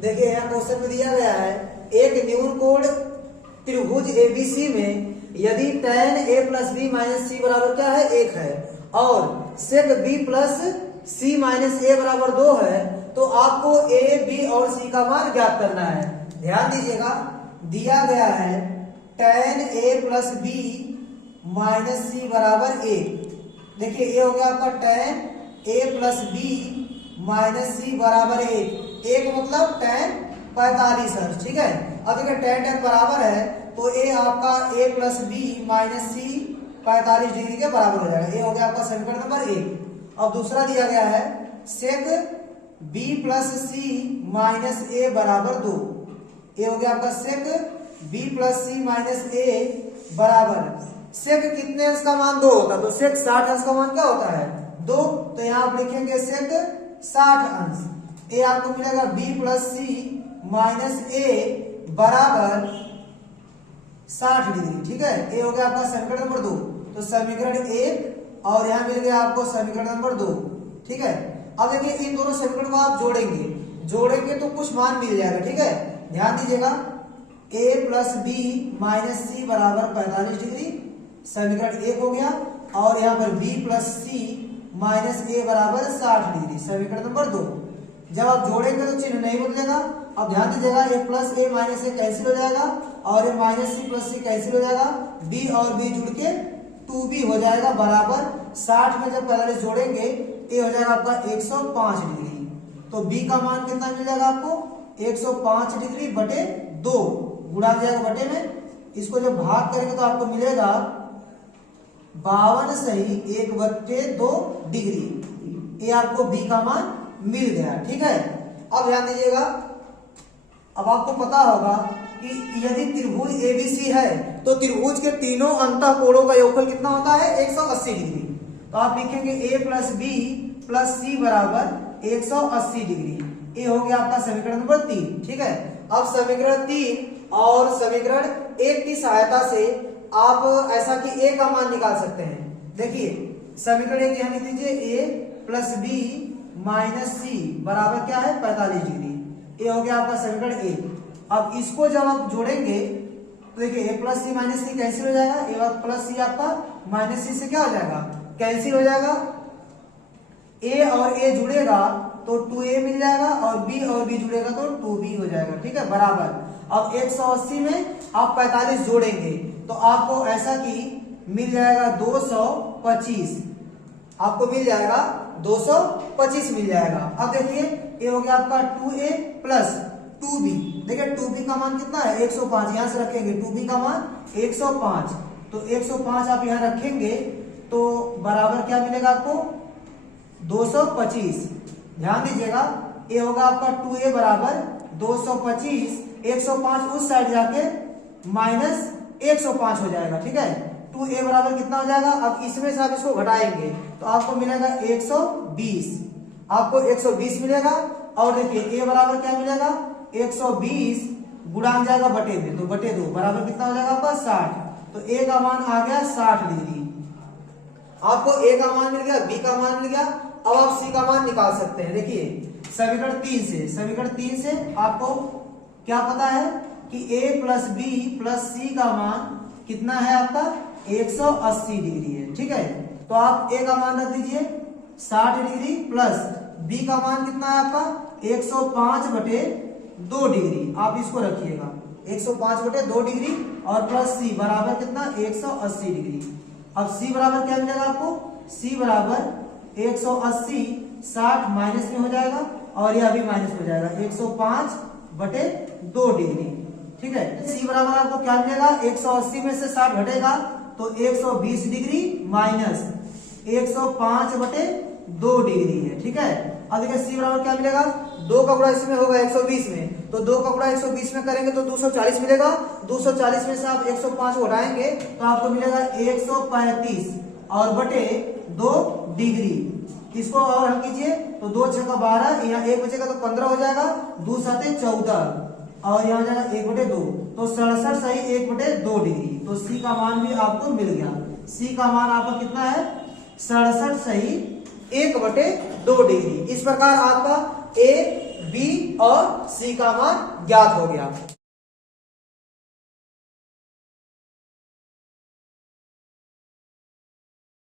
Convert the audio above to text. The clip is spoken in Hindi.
देखिए यहाँ क्वेश्चन में दिया गया है एक न्यून कोण त्रिभुज एबीसी में यदि tan a plus B minus C बराबर क्या है 1 है और sec b plus C minus A बराबर 2 है तो आपको a b और c का मान ज्ञात करना है। ध्यान दीजिएगा दिया गया है tan a plus B minus C बराबर 1। देखिए ये हो गया आपका tan a plus B minus C बराबर 1 मतलब tan 45 हर्ट्ज। ठीक है, अब देखिए tan बराबर है तो ए आपका a plus B minus C 45 degree के बराबर हो जाएगा। ये हो गया आपका समीकरण नंबर 1। अब दूसरा दिया गया है सेक b plus C minus A बराबर 2। ये हो गया आपका सेक b plus C minus A बराबर सेक कितने अंश का मान 2 होता है तो सेक 60 अंश का मान क्या होता है 2। तो यहाँ आप लिखेंगे सेक 60 अंश। ए आपको मिलेगा b plus C minus A बराबर 60 डिग्री। ठीक है, ये हो गया आपका समीकरण नंबर 2। तो समीकरण 1 और यहाँ मिल गया आपको समीकरण नंबर 2। ठीक है, अब देखिए इन दोनों समीकरण को आप जोड़ेंगे तो कुछ मान मिल जाएगा। ठीक है, ध्यान दीजिएगा a plus B minus C बराबर 45 डिग्री समीकरण 1 हो गया और यहाँ पर b plus C minus A बराबर 60 डिग्री समीकरण नंबर 2। जब आप जोड़ेंगे तो चिन्ह नहीं बदलेगा। अब ध्यान दीजिएगा ये प्लस ए माइनस ए कैंसिल हो जाएगा और ये माइनस सी प्लस सी कैंसिल हो जाएगा, b और b जुड़ के 2b हो जाएगा बराबर 60 में जब 45 जोड़ेंगे ये हो जाएगा आपका 105 डिग्री। तो b का मान कितना मिल जाएगा आपको 105 डिग्री बटे 2 गुणा जाएगा बटे में। इसको जब भाग करेंगे तो आपको मिलेगा 52 सही 1/2 डिग्री। ये आपको b का मान मिल गया। ठीक है, अब ध्यान दीजिएगा अब आपको पता होगा कि यदि त्रिभुज एबीसी है तो त्रिभुज के तीनों अंतः कोणों का योगफल कितना होता है 180 डिग्री। तो आप लिखेंगे a प्लस बी प्लस सी बराबर 180 डिग्री। ये हो गया आपका समीकरण नंबर 3। ठीक है, अब समीकरण 3 और समीकरण 1 की सहायता से आप ऐसा कि a का मान निकाल सकते हैं। देखिए समीकरण 1 यहाँ लिख दीजिए a plus B minus C बराबर क्या है 45 डिग्री। ये हो गया आपका समीकरण 1। अब इसको जब आप जोड़ेंगे तो देखिए a plus C minus C cancel हो जाएगा, ए प्लस सी आपका माइनस सी से क्या हो जाएगा कैंसिल हो जाएगा। a और a जुड़ेगा तो 2a मिल जाएगा और b और b जुड़ेगा तो 2b हो जाएगा। ठीक है, बराबर अब 180 में आप 45 जोड़ेंगे तो आपको ऐसा कि मिल जाएगा 225। आपको मिल जाएगा 225 मिल जाएगा। अब देखिए ये हो गया आपका 2a प्लस 2b। देखिए 2b का मान कितना है 105। यहां से रखेंगे 2b का मान 105 तो 105 आप यहां रखेंगे तो बराबर क्या मिलेगा आपको 225। ध्यान दीजिएगा ये होगा आपका 2a बराबर 225। 105 उस साइड जाके माइनस 105 हो जाएगा। ठीक है, 2a बराबर कितना हो जाएगा। अब इसमें से आप इसको घटाएंगे तो आपको मिलेगा 120। आपको 120 मिलेगा और देखिए a बराबर क्या मिलेगा 120 गुणा जाएगा बटे में तो बटे 2 बराबर कितना हो जाएगा आपका 60। तो a का मान आ गया 60 डिग्री। आपको a का मान मिल गया, b का मान मिल गया। अब आप c का मान निकाल सकते हैं। देखिए समीकरण 3 से आपको क्या पता है कि a प्लस बी प्लस सी का मान कितना है आपका 180 डिग्री है। ठीक है, तो आप a का मान रख दीजिए 60 डिग्री प्लस b का मान कितना है आपका 105 बटे 2 डिग्री। आप इसको रखिएगा 105 बटे 2 डिग्री और प्लस c बराबर कितना 180 डिग्री। अब c बराबर क्या मिलेगा आपको c बराबर 180 60 माइनस में हो जाएगा और यह भी माइनस हो जाएगा 105 बटे 2 डिग्री। ठीक है, c बराबर आपको क्या मिलेगा 180 में से 60 घटेगा तो 120 डिग्री माइनस 105 बटे 2 डिग्री है। ठीक है, अब देखिए c बराबर क्या मिलेगा 2 का गुणा इसमें होगा 120 में तो 2 का गुणा 120 में करेंगे तो 240 मिलेगा। 240 में से आप 105 घटाएंगे तो आपको मिलेगा 135 और बटे 2 डिग्री। इसको और हल कीजिए तो 2 × 12 यहाँ 1 बचेगा तो 15 हो जाएगा, 2 × 7 14 और यहाँ हो जाएगा 1/2 तो 67 सही 1/2 डिग्री। तो c का मान भी आपको मिल गया। c का मान आपका कितना है 67 सही 1/2 डिग्री। इस प्रकार आपका a बी और सी का मान ज्ञात हो गया।